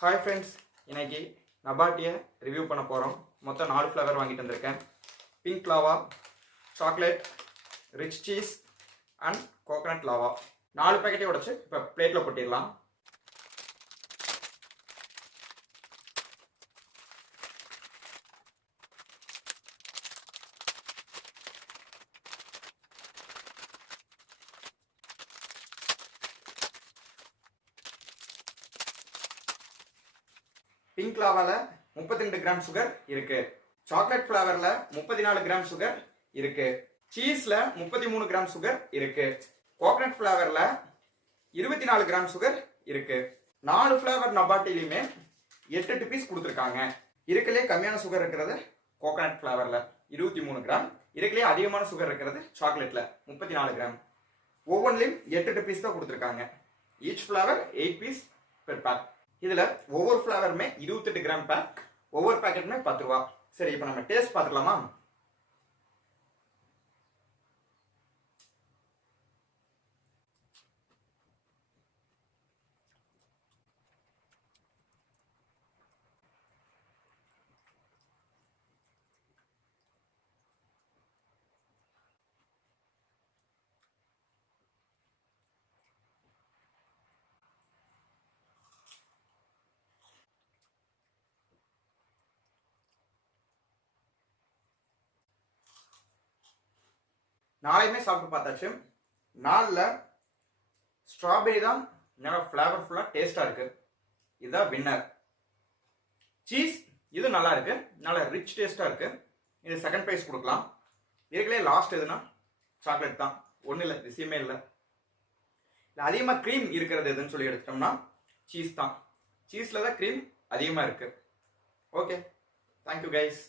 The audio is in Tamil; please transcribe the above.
ஹாய் ஃப்ரெண்ட்ஸ், இன்னைக்கு நபாட்டியை ரிவ்யூ பண்ண போகிறோம். மொத்தம் 4 ஃப்ளேவர் வாங்கிட்டு வந்திருக்கேன். Pink lava, chocolate, rich cheese and coconut lava. 4 பேக்கெட்டை உடைச்சு இப்போ பிளேட்டில் போட்டிடலாம். பிங்க் லாவாவில் 32 கிராம் சுகர் இருக்கு. சாக்லேட் ஃப்ளேவரில் 34 கிராம் சுகர் இருக்கு. சீஸில் 33 கிராம் சுகர் இருக்கு. கோகனட் ஃப்ளேவரில் 24 கிராம் சுகர் இருக்கு. 4 ஃப்ளேவர் நபாட்டிலையுமே 8 பீஸ் கொடுத்துருக்காங்க. இருக்கலே கம்மியான சுகர் இருக்கிறது கோகனட் ஃப்ளேவரில் 23 கிராம். இருக்கலே அதிகமான சுகர் இருக்கிறது சாக்லேட்டில் 34 கிராம். ஒவ்வொன்றிலையும் 8 பீஸ் தான் கொடுத்துருக்காங்க. Each flavour 8 piece per pack. இதுல ஒவ்வொரு ஃப்ளேவருமே 28 கிராம் பேக், ஒவ்வொரு பேக்கெட்டுமே 10 ரூபா. சரி, இப்போ நம்ம டேஸ்ட் பார்த்துக்கலாமா? நாளையுமே சாப்பிட்டு பார்த்தாச்சு. 4ல் ஸ்ட்ராபெரி தான் நல்லா ஃப்ளேவர்ஃபுல்லாக டேஸ்டாக இருக்கு. இதுதான் வின்னர். சீஸ் இது நல்லா இருக்கு, நல்லா ரிச் டேஸ்டாக இருக்கு. இது செகண்ட் ப்ரைஸ் கொடுக்கலாம். இதுக்குள்ளே லாஸ்ட் எதுனா சாக்லேட் தான். ஒன்றும் இல்லை, விஷயமே இல்லை. அதிகமாக க்ரீம் இருக்கிறது எதுன்னு சொல்லி எடுத்துட்டோம்னா சீஸ் தான். சீஸில் தான் க்ரீம் அதிகமாக இருக்கு. Okay, thank you guys.